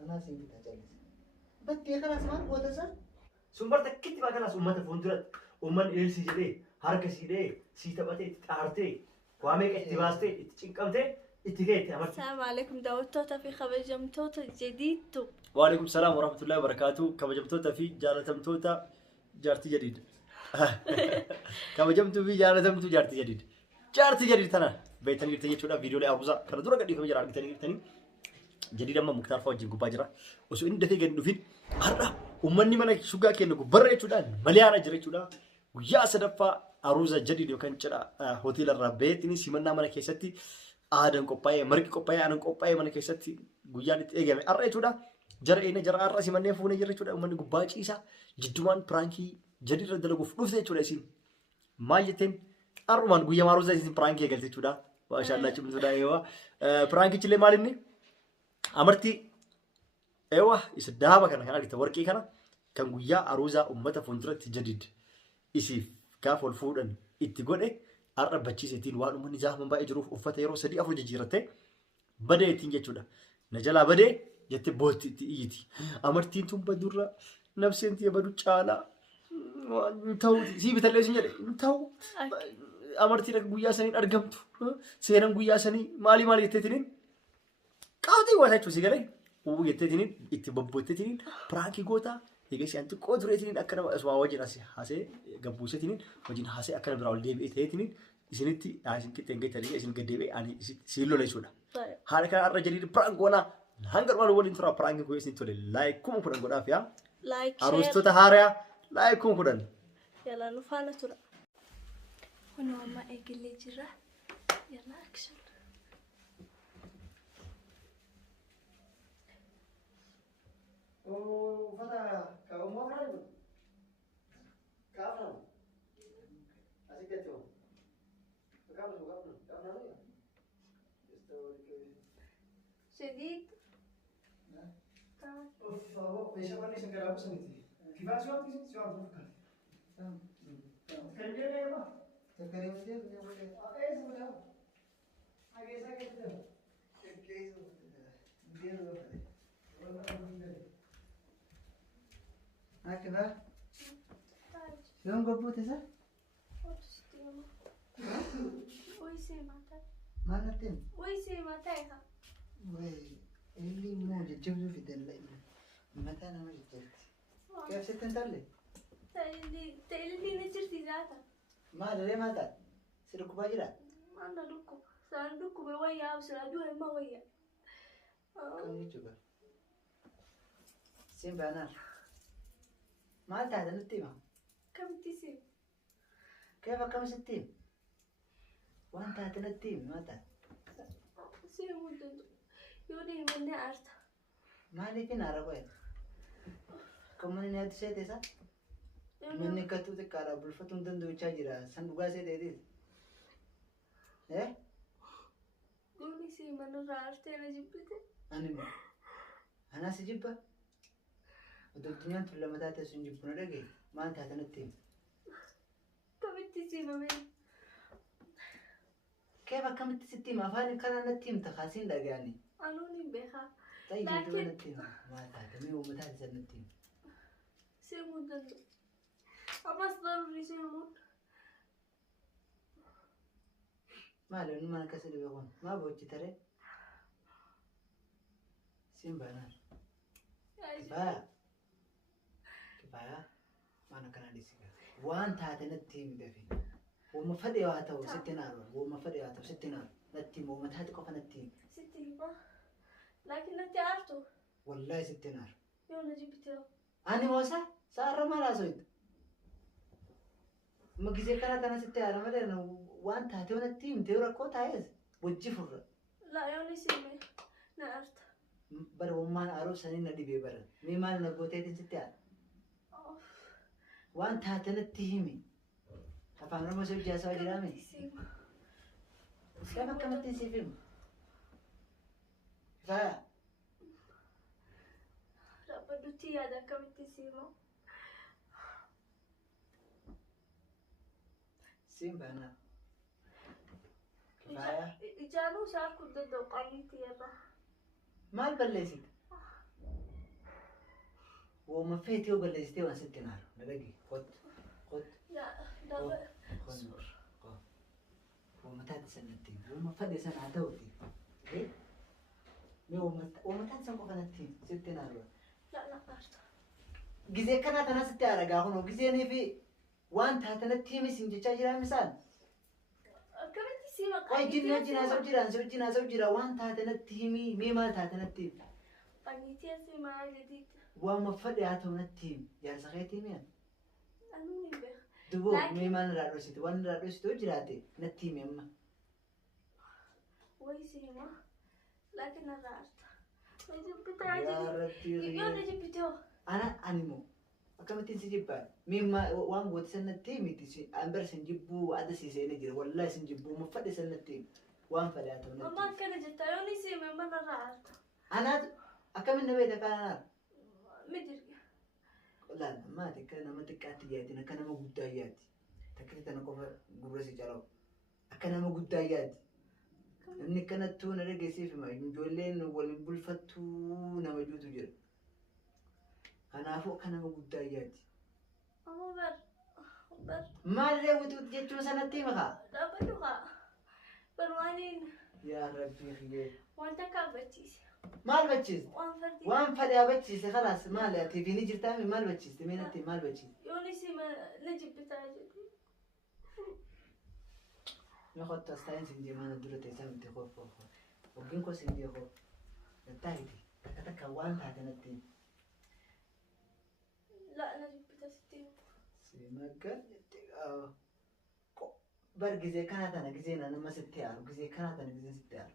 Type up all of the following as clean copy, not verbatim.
أنا سيبي تجلس بتي خلاص ما قوة سر سمبر تكتي ما خلاص أمة فندرت أمة إيل سيجلي حركة سيدي سيتبتي تارتي وامك اتباستي اتشكمتي اتجيتي أمر. السلام عليكم دعوتوتا في خبجمتوتا جديد. وعليكم السلام ورحمة الله وبركاته. كبجمتوتا في جالتمتوتا جارتي جديد. كبجمتو في جالتمتو جارتي جديد. جارتي جديد تنا. بيتني تيجي شودا فيديو لي أبوزا. كنا دورا قدي كم جرا تاني. جديد أما مختار فوجي قباجرا. وسو إن دفع قدي نفيد. هرا ومني منا شوكا كأنه قبرة شودا مليانا جري شودا. ويا سدفا أروزا جديد يوكان شرا هوتيل الربيتني سيمنا منا كيستي. Aadaan qophaa'ee margi qophaa'ee aanan qophaa'ee mana keessatti guyyaan itti eegame har'a jechuudha. Jara eenyu jara har'a simannee fuunee jirra jechuudha. Uummanni gubbaa ciisaa jiddumaan piraankii jadi irra dalaguuf dhufte jechuudha isin. Maal jetteen har'umaan guyyaa maaruusaa isin piraankii eegalte jechuudha. Maashaallah cimtuudha eewa. Piraankichillee maal inni amartii eewa isa daaba kana kan argite warqii kana kan guyyaa aruusaa uummata fuulduratti jadid isiif gaafa ol fuudhan itti godhe. Har'a bachiisetiin waan uummanni jaaman baay'ee jiruuf uffata yeroo 3-4 jijjiirrattee badeetiin jechuudha. Na jalaa badee jettee bootti itti iyyiti. Amartiin tun badurra nafseen tiya badu caalaa ta'u sii bitallee isin jedhe ta'u amartiin akka guyyaa saniin argamtu seenan guyyaa sanii maali jetteetiniin qaawwatii goota jechuun si galee uuu jetteetiniin itti bobbooteetiniin piraakii gootaa egaa si anti qoodureetiniin akka nama asuma wajjin haasee gabbuuseetiniin wajjin haasee akka nama biraa ol deebi'ee ta'eetiniin isinitti isin qixxeen geetanii isin gaddeebi'ee ani siin lola jechuudha. Haala kana irra jadiin piraank goonaa hanga dhumaan waliin tura piraank goonee isin tole laayikuma kudhan godhaaf yaa. Aruustoota haaraa laayikuma kudhan. Yalla nu faana tura. Kun amma eegalee jira. Yalla action. uffata kaa'ummaa fudhatu kaafnamu asii gatti hoo kaafnamu جديد. meeshaa wanni isin garaa busaniti kifaa si waamti si waamtu fakkaate kan jedhee ma sakkaree mutee eessa mudaa hageessaa keessatti keessa deemu Akbar. Siapa gobut itu? Oi se mata. Mana tim? Oi se mata ya. Wei, ini mau jujur fidel lagi. Mata nama jujur. Kau setan talle? Tadi necesiti zata. Mana dia mata? Sudah kubajira. Mana duku? Sekarang duku berwaya, sudah dua emang waya. Kau ni coba. Simbanar. ما تعال نتيمة كم تسيب؟ كيف كم 60 وانت هتنتيم ما تعال سيب مدن يوري مني أرتا ما لي كنا رقوي كم من نهاد سيد إسا من كتو تكارا بالفتون دندو تشاجرا سندوقا سيد إديس إيه يوري سيب منو رارتي أنا جبته أنا سجيبه ودكتورين تقول لما تأتي سنجيب بنرجع ما أنت هتنتيم كم تسيب مني؟ كيف كم تستيم أفاني كنا نتيم تخاسين دقاني أنوني بخا طيب لكن نتيم ما تهتمي ومتى تنتيم سيب مدن أبغى ضروري سيب مد ما لو ما نكسر بيقون ما بوجي ترى سيم بنار كفاية ما أنا كنا ديسيا وان تهتم التيم دفي وما فدي واتو 60 نار وما فدي واتو 60 نار التيم وما تهتم كفن التيم 60 با لكن أنت عرفتو والله 60 نار يوم جبته أنا موسى صار ما راسويد ما كذا كنا 60 نار ما لنا وان تهتم التيم تيورا كوت عايز وجي فر لا يوم سيبه نعرت برهمان عروس سنين ندي بيبر ميمان نقوتي تنتهي وان تهتم التيمي أفهم رمى سوي جالس واجرامي كيف كم تنسيفهم فا بدوتي هذا كم تسيمه سيم بنا كفاية إجانو شارك ضد قانيتي هذا ما البليسيد وما فيت يوم اللي يستوى ستين عارف نلاقي خد لا دابا خد وما تات سنتين وما فدي سنة عتوتي إيه مي وما تات سنة سنتين ستين عارف لا عرفت جزء كنا تنا ستة عارف هونو جزء نبي وان تاتنا تيمي سنجي تجرا مثال كمان تسيما واي جنا زوجيرا وان تاتنا تيمي مي ما تاتنا تيم قنيتي سيما جديد وما فدي عتونا تيم يا سخي تيمين أنوني بخ دبو لكن- مي ما نرادوسيت وان نرادوسيت وجراتي نتيم يما ويسيما لكن أنا عرفت جبت يا عادي يوم ربي جبته أنا أنيمو أكمل تنسجبان مما وان بود سنة تيمي تسي أمبر سنجبو عدا سيسي نجر والله سنجبو مفدي سنة تيم وان فدياتو ماما نتيم كان جبت يوم يسيما ما أنا عرفت أنا أكمل نبيتك أنا مدري لا ما تكنا ما تكاتي ياتي أنا ما قد ياتي تكلت أنا كوفا قرسي جلو أكنا ما قد ياتي إني كانت تونا رجع سيف ما ينجولين والبول فتو نمجو تجر أنا فوق كنا ما قد ياتي ماما بر ما لي وتجتو سنة تيمها لا بدوها بروانين يا ربي خير وانت كابتشيس مال بتشيز وان فردي وان فدي بتشيز خلاص مال تيفيني جرتامي مال بتشيز تمينتي مال بتشيز يوم يسيما نجيب بتاعي ما خد تستاين سنجي ما ندور تيسام تخوف خوف وقين كو سنجي خوف نتايدي تكتك وان تاتنتي لا نجيب بتاعي سيمكن برجزي كانت أنا جزينا أنا ما ستيار جزي كانت أنا جزي ستيار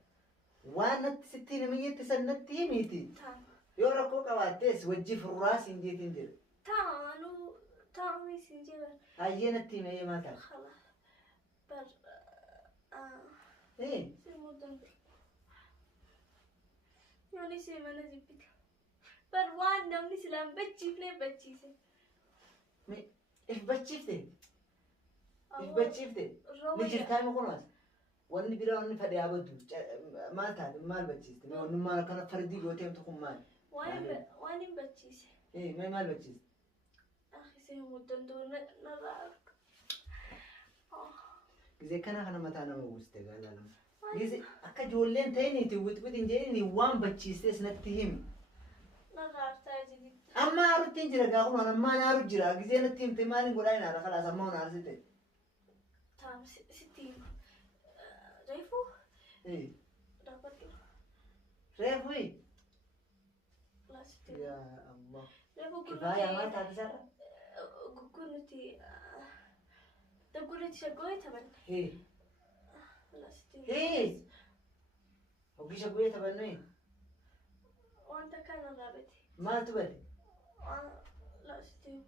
وانا ستين مية تسنتي ميتي تام يوركو كواتيس وجي في الراس إنجي تنجر تانو تامي سنجيبر هايين التيم هي ما تعرف خلاص بر إيه سيمودن يوني سيما نجيب بتاعي بر وان نمني سلام بتشيف لي بتشيسه مي إيش بتشيفتي إيش بتشيفتي نجر تايم خلاص واني بيرا واني فدي عبدو ما تعرف مال بتشيفتي ما واني ما كان فردي قوتيم تكون مال واني بتشيسه إيه ما مال بتشيفتي أخي سيمودن دون نرارك إذا كان متانا موجود قال لهم إذا أكجولين تاني توت إنجيني وان بتشيفتي سنتهم نرارك تاجدي أما أروح تنجر قاقون أنا ما نعرف جرا إذا نتيم تمانين قراين على خلاص أما نعرف ستة تام ستين ريفو إيه دابت ريفوي لا ستين يا الله ريفو كفاية ما تعتذر كنتي تقولي شقوي تبن إيه لا ستين إيه وقيش أقوي تبني وانت كان رابطي ما تبدي لا ستين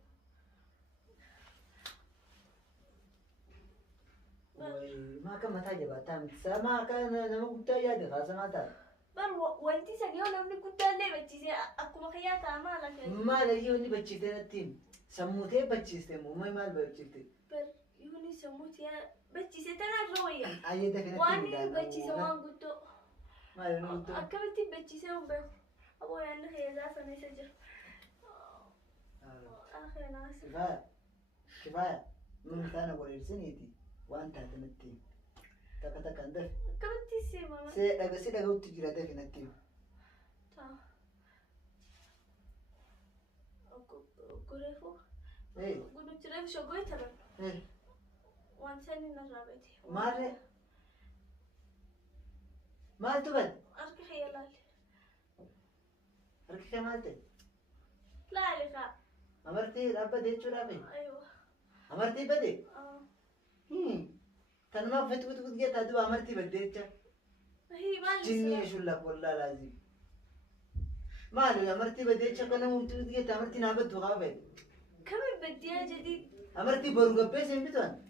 ما كان متاجبة تام سما كان أنا قلت يا دي خلاص ما تعرف بل وانتي سنيو نمني كنت اللي بتجي أكو مخياتا ما لك ما لقي وني بتشيتين التيم سموتي بتشيستي مو ما مال بتشيتي بل يوني سموت يا بتجي ستنا رويا أيه ده كنا واني بتجي سوان قلتو ما لقيت أكملتي بتجي سوان بيو أبو يعني خيزا سني سجر آخر ناس كفاية من ثانا وريرسنيتي وأنت هتنتي تك ندف أكملتي سيما سيدا قلت تجري ده في نتي تا أكو إيه قلت تريف شقوي تبن إيه وانساني نرابتي ما تبد أركي خيالي ركيك مالتي لا لك أمرتي رابا ديتشو رابي أيوة أمرتي بدي تنما فتوت جت هدو أمرتي بديتشا هي ما جني شو لك والله لازم مالو أمرتي بديتشا كنا ممتوت جت أمرتي نابت دوغابي كم بديها جديد أمرتي بروق بس إمبتوان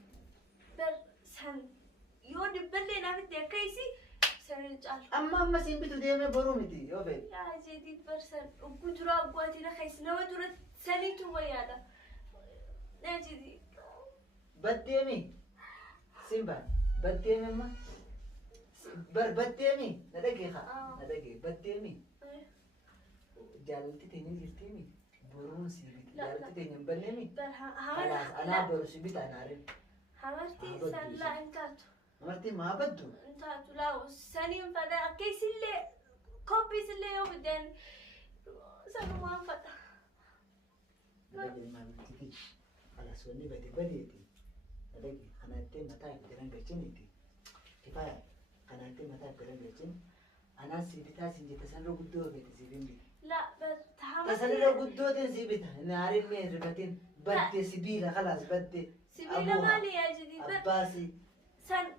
بر سن يود بلي نافت كيسي سن الجال أما سيمبتو ديما برومتي يوفي يا جديد برسن وقدرة قواتي نخيس نودرة سنيتو ويادا يا جديد بديمي سيمبا بديمي ما بديمي ندقي خا ندقي بديمي جالتي تيني جرتيمي Borun si biti. Jaarti teenya hin banneemi. Hamar Anaa boru si bita anaarin. hamartii san laa hin taatu. Amartii maa baddu? Hin taatu laa saniin fadha akkeessillee koppiisillee yoo biddeen sanumaan fadha. Adagi maamiltiti. Alasonni badeeti. Adagi kanattee mataa bidiran galchiniiti. Kifaya kanattee mataa bidiran galchin. Anaan si bitaa si jette sanirra guddoo feete si bindi. Laa Tasanirra guddootiin si bita. Naarin mee rifatiin badde sibiila kalaas badde. sibiila maali yaa jedhi Abbaasi. san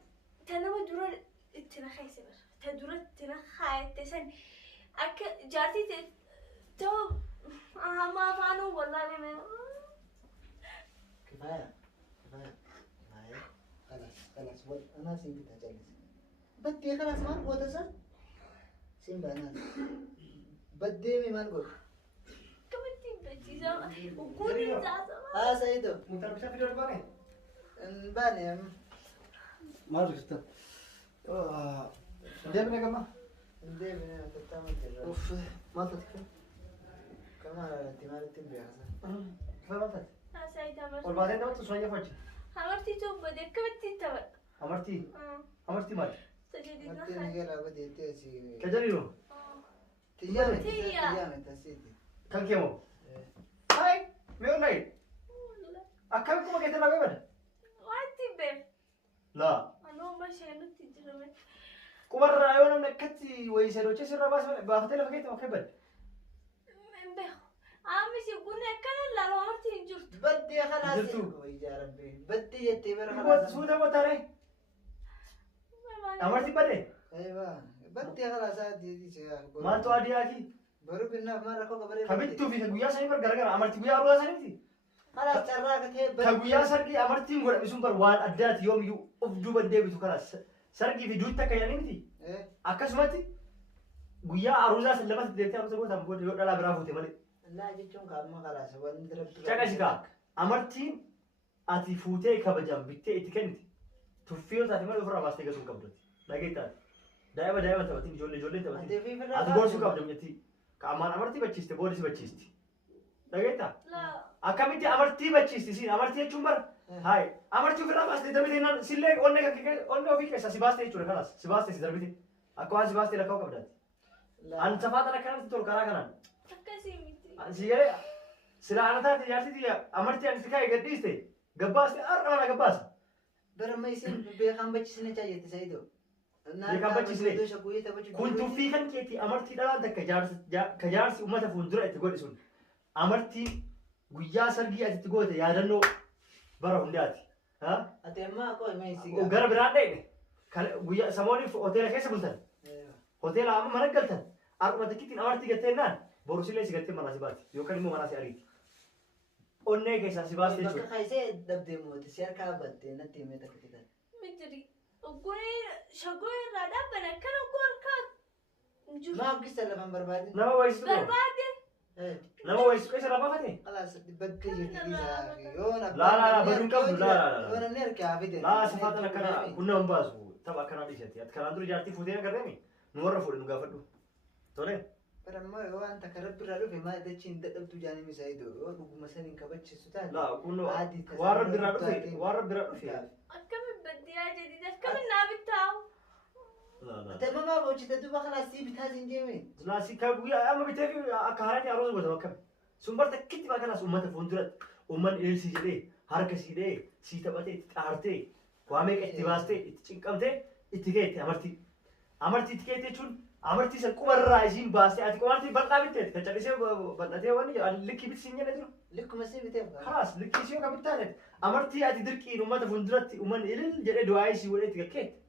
ta nama dura itti na keessa bara ta dura itti na kaayatte san akka jaartii ta'e ta'u hamma afaanuu wallaalee mee Kifaya. Maya. Kalas. Anaa si bita jallis. Baddee kalaas maal goota san? Simba anaa. Baddee mee maal goota? akkamitti beeksisaa gurri taasisa Haa Sa'iidoo. Mutar bisa video depan nih. Hin baane. Maaf Ustaz. Dia punya gamma. Hin deebine tattaama jirra. Uff, maaf tadi. Kama irratti maalitti hin beekasa? Kenapa tadi? haasaayii tamarti Ol baatee namatti osoo fachi. hamartii tuubbade akkamitti taphadha Amartii maali? sajadina Martiin haa gara badeettee asii. Kajariiro. Tiyyaame tasiiti. Kan kee moo? Hai, mee online. Akkamitti kuma keessa dhabee bada? wanti beek Laa. anuu masheenutti jirame Qubarraa yoo namni akkatti wayii seedochee sirra baafatee lafa keetti makkee badde. hin beeku aamishi kun akkana lama hamartii hin jirtu Baddee kanaas. Jirtu. Ijaaramte. Baddee jettee bara Kubbaa kanaas. suuta botaaree. Amartii badde. Eewa. Baddee kanaasaati. Maaltu adii haakii? Baruu binnaaf maal rakkoo qabaree. Kabittuu fi guyyaa sanii bar garagara amartii guyyaa argaa saniiti. Kanaas carraa katee Ka guyyaa sargii amartiin godhame sun bar waan addaati yoomiyyuu of duuba deebitu kanaas sargii fi duutti akka jedhanii miti. Akkasumatti guyyaa aruusaa san lamatti deemtee aruusa gootaan booda yoo dhalaa biraa fuute malee. Laa jechuun kaa'amma kalaasa wanti rabbi. Caqasikaa amartiin ati fuutee kabajaan bittee itti kenniti. Tuffii yoo taate malee ofirraa baastee gasuu hin qabdu. Dhageettaati. Daa'ima taphatiin ijoolleen taphatiin. Ati gorsuu qabdu jetti. Qaamaan amartii bachiiste boodis bachiisti. Dhageettaa? Akkamitti amartii bachiisti siin amartii jechuun bara. Hai amartii ofirraa baastee darbitee naan sillee onnee ofii keessa si baastee jechuudha kanaas si baastee si darbite. Akka waan si baastee lakka'uu qabdaati. Ani safaatan akkanatti tolu karaa kanaan. akkasii miti Si galee sila ana taate jaartitii amartii ani si kaa'e gadhiiste gabbaaste har'a mana gabbaasa. Bara ma'isin beekan bachisne jaayyatti Sa'iidoo. Beekan bachisne. Kun tuffii kan keetti amartii dhalaan takka jaarsi uummata fuuldura itti godhe sun amartii guyyaa sargii ati itti goote yaadannoo bara hundaati. Ati ammaa akkoo himee Gara biraan dhaqne guyyaa samoonni hoteela keessa bultan hoteela amma mana galtan har'uma tikkittiin amartii gatteenaan borusillee si gattee manaa si baati yookaan immoo manaa si ariiti. Onnee keessaa si baastee bakka jechuudha. kaayisee dabdee moote si harkaa battee natti himee takka titan. mitiri ogguree shagoo irraa dhaabban akkana ogguu harkaa hin jiru Maaf gisa lafan barbaadin. Nama wayisitu qaba. barbaade Nama wayisitu keessa irraa baafate. Kalaas baddee jirti gisaa yoo na. Laa baduun qabdu laa. Yoo namni harkaa fide. Laa sifaatan akkana kun nama hin baasu tapha akkanaa dhiisatti ati kanaan dura jaartii fuutee agarreemi nu warra fuudhe nu gaafadhu. Tole. Bara ammoo yoo waan takka rabbi irraa dhufe maal dachiin dadhabtuu jaanimi Sa'iidoo yoo dhuguma saniin kabachiisu taate. Laa kun waan rabbi irraa dhufe waan rabbi irraa dhufe. akkamiin baddiyaa jedhite akkamiin naa bittaa'u Ate mamaa bochite duuba kalaas sii bitaa siin jeeme. Laa si ka guyyaa amma bitee fi akka haaraatti aroosa godhama akkami. Sun bar takkitti baa kanaas uummata fuulduratti uummanni eelsii jedhee harka siidhee sii taphatee itti xaartee waa meeqa itti baastee itti cinqamtee itti keette amartii. Amartii itti keette jechuun amartii san qubarraa isiin baastee ati qomartii bal'aa bitteeti kan callisee bal'atee wanni likkii bitti siin jedhe jiru. Likkuma sii bitee. Kanaas likkii isii yookaan bittaateeti. Amartii ati dirqiin uummata fuulduratti uummanni ilil jedhee du'aa isii godhee itti gakkeetti.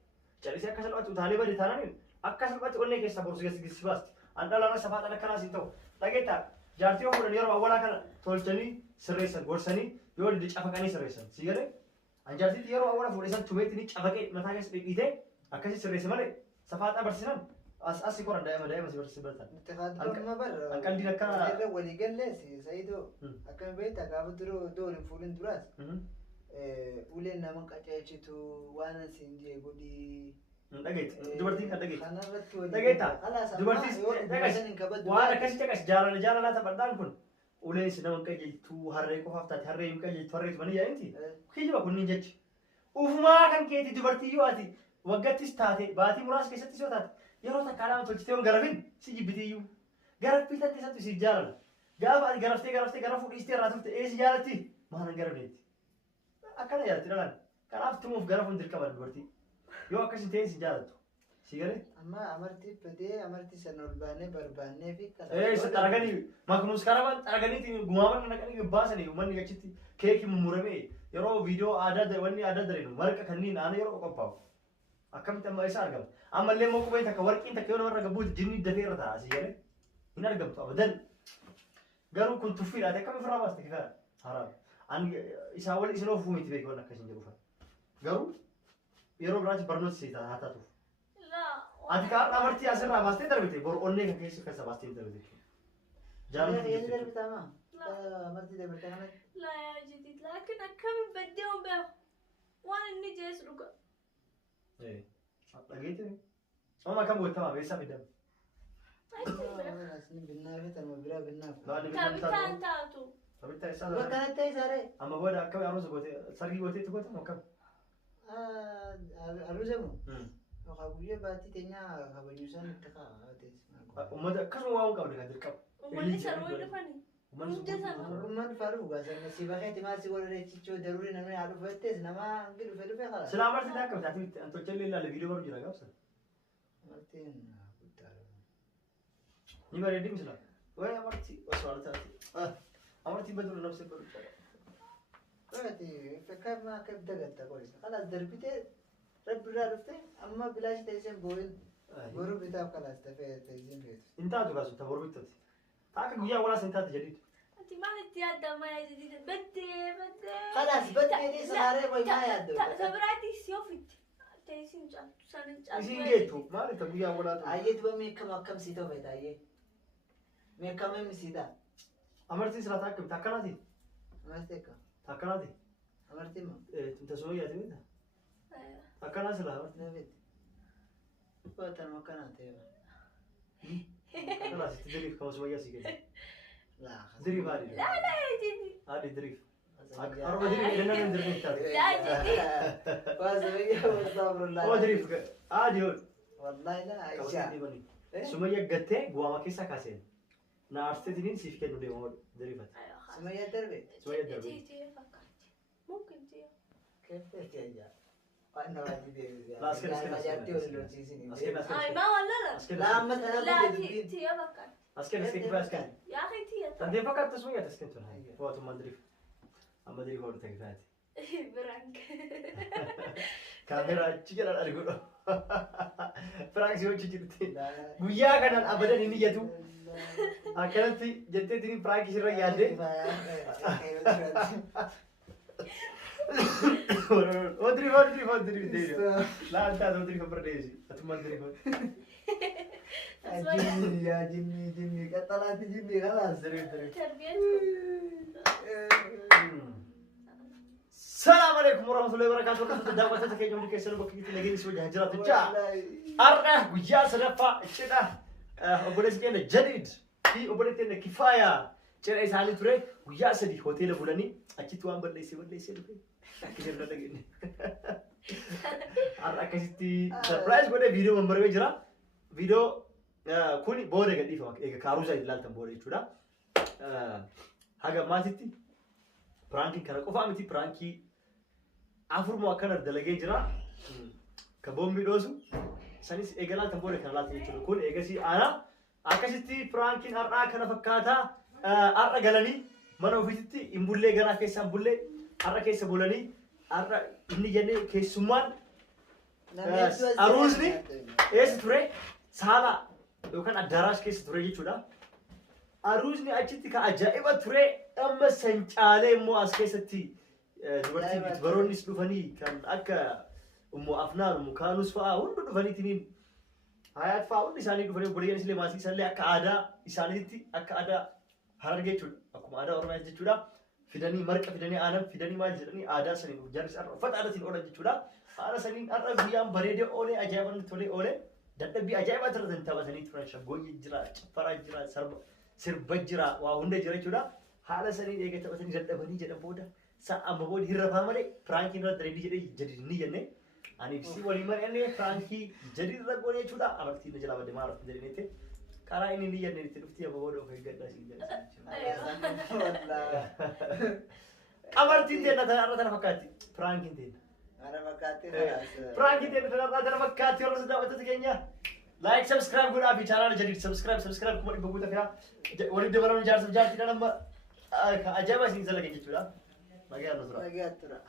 Callisee akka salphaatti utaalee bade taanaan akka salphaatti onnee keessaa borsu si baasti. An dhalaarra safaadhaan akkanaas hin ta'u. Dhageettaa jaartii fuudhan yeroo awwaalaa kana tolchanii sirreessan gorsanii yoo didi cafaqanii sirreessan. Si galee an jaartiitti yeroo awwaala fuudhesan tumeetti ni cafaqee mataa keessa dhidhiitee akkasii sirreesse malee safaadhaa barsiisan as qoran daa'ima si barsiisan. Itti fayyadamuma bara. Hanqaldiin akkana. Irra walii gallees Sa'iidoo akkami beektaa gaafa door hin fuudhin duraas. Uleen nama qaceelchitu waan asiin jee godhii. Dhageetti dubartiin kan dhageetti. Kanarratti walii Dhageettaa dubartiin waan akkasii caqas jaalalaa taphadhaan kun ulee si nama qajeeltu harree qofaaf taate harree hin qajeeltu harreetu mana yaa'inti kijiba kunniin jechi ufumaa kan keeti dubartii yoo ati waggattis taate baatii muraasa keessattis yoo taate yeroo takka alaama tolchitee waan garafin si jibbitiyyuu garaffii tatte isatti si jaalala gaafa ati garaftee gara fuudhiistee irraa turte si jaalatti maalan garafneetti akkana jaalatti dhalaan kanaaf tumuuf garafuun dirqama dubartii yoo akkasin ta'e si jaalattu si galee Amma amartii badee amartii sana ol baanee barbaannee fi isa xaraganii maknus karaban xaraganiitiin gumaaman naqanii baasanii uummanni achitti keekii mummuramee yeroo viidiyoo aadaa wanni aadaa dareenu marqa kanniin aana yeroo qophaa'u akkamitti amma isa argama ammallee immoo qubeen takka warqiin takka yoo namarra gabbuuti jinni dafee irra ta'a si galee hin argamtu abadan garuu kun tuffiidhaati akkami firaa baaste kifaa haraam ani isaa wal isin ofuu miti beekoon akkasiin jedhu garuu yeroo biraatti barnoota seetaa haa taatuuf ati kan amartii asirraa baastee darbite bor onnee kan keessa baastee darbite jaallatanii darbitama amartii darbite kana لا يا جديد لكن أكمل بديهم به وأنا إني جالس رقا dhageetini amma kam gootama beessa fidam asni binnaa fi tanuma biraa binnaaf كابتن تاتو tabitta isa bakkanatti isaare amma booda akkami aruusa goote sargii gooteetti gootama akkam aruusamu Oka guyyaa baatii teenyaa kabajjuusan itti kaa ummata akkasuma waan qabde kan dirqama ومن سنوي دفني Umman faru gasan si bakati masi wala rechicho daruri namni halu fattes nama ngidu fedu fe khala. sila amarti takkam taati antolchelle ilaale viidiyoo baru jira gabsa Martin kutara. ni bareedi misla way amarti oswal taati amarti badru nafse baru Berarti fakar ma kab dagatta kolis. Khalas darbite rabbira rufte amma bilash taysen boil. Boru bitab khalas tafe taysen fet. intaatu gasu taborbitati taaka guyyaa wala sentaati jedhid أنت ما نتيادى ما يا جديد بدي Khalas badne ni sare koy ma yaddo. تبراتي سيوفت تيسين جاب سنة جاب isin geetu maali ta guyyaa wala ta Ayet ba me kam akam sito fet aye. Me kam em sida. amarti sila takkam takkanaati Namaste ka. takkanaati Amarti ma. tinta sooyyaati mita takkanaa sila amarti Navet. Buatan makanan teva. خلاص تدريف كما سويا سيكل La. دريف هذه لا لا يا جديد هذه دريف أربعة دريف لنا من دريف تاني لا جديد Wasaya wasabr Allah. هو دريف هذه هو Wallahi la كوسي Aisha. دي بني سمية قتة قوامة كيسا كاسين نارست تنين سيف كده نودي هو دريفات أيوة خلاص Sumaya terbe. شوية دربي. تي فكرت ممكن تي كيف تحتاج؟ أنا واجبي. لا، أسكن. أسكن أي ما ولا لا أسكن لا مثلا لا تي تي فكرت أسكن كيف أسكن يا أخي تي تندي فقط تسوية تسكن تون هو ثم دريف أما دريف هو تكفات برانك كاميرا تيجي على الأرجل فرانك سوي تيجي ويا كان أبدا إني جاتو أكلت جتة تني فرانك يصير يادة ودري ديري لا أنت ودري خبر ديزي أتوما دري جني يا جني قتلت جني خلاص. تربية السلام عليكم ورحمة الله وبركاته كيف تدعوا تتكلم يوم كيسر بكيت لقيني سوى هجرات الجاء أرنه ويا سلفا كذا أبوليسكين جديد في أبوليتين كفاية كذا إيش حالي ترى ويا سدي هوتيل بولاني أكيد توان بدلسي كذا لقيني أرنه كذي سرپرایز بوده فيديو ممبر بيجرا فيديو كوني بوده قدي فما إيه كاروزا يدلال تنبوده يشودا هاga maatitti pranking kana qofa miti prankii afur mo akkana dalagee jira ka bombi dhoosu sanis eegalaa tan boode kana laata jechuudha kun eegasi ana akkasitti prankiin har'aa kana fakkaata har'a galanii mana ofiisitti hin bullee garaa keessaan bullee har'a keessa bulanii har'a inni jennee keessummaan aruusni eessa ture saala yookaan addaaraash keessa ture jechuudha aruusni achitti ka ajaa'iba ture amma sancaalee immoo as keessatti dubartii baroonnis dhufanii kan akka ummu afnaan ummu kaanus fa'aa hundi dhufaniitiin hayaat fa'aa hundi isaanii dhufanii obboleeyyan islee maatii isaallee akka aadaa isaaniitti akka aadaa harargee jechuudha akkuma aadaa oromiyaa jechuudha fidanii marqa fidanii aanan fidanii maal jedhanii aadaa saniin jaarsi har'a uffata aadaatiin oolan jechuudha haala saniin har'a guyyaan bareedee oolee ajaa'iban tolee oolee dadhabbii ajaa'ibaa turtan taphatanii turan shaggooyyee jira ciffaraa jira sirba jira waa hunda jira jechuudha haala sanii eega taphatanii dadhabanii jedhan booda amma booda hirrafaa malee Firaankiin irratti reedii jedhee jadi ni jenne ani si waliin mari'annee Firaankii jadi irra goone jechuudha amartii na jalaa badde maarratti jedhaniitti karaa inni ni jenne itti dhufti amma booda of eeggadhaa siin jedha. Amartiin teenna irra tana fakkaatti Firaankiin teenna. Prank itu adalah dalam kaki orang sudah betul kayaknya. Like, subscribe guna api channel jadi subscribe kembali begitu ya. Wali de baru menjar tidak nama aja masih lagi gitu lah. Lagi anu surah.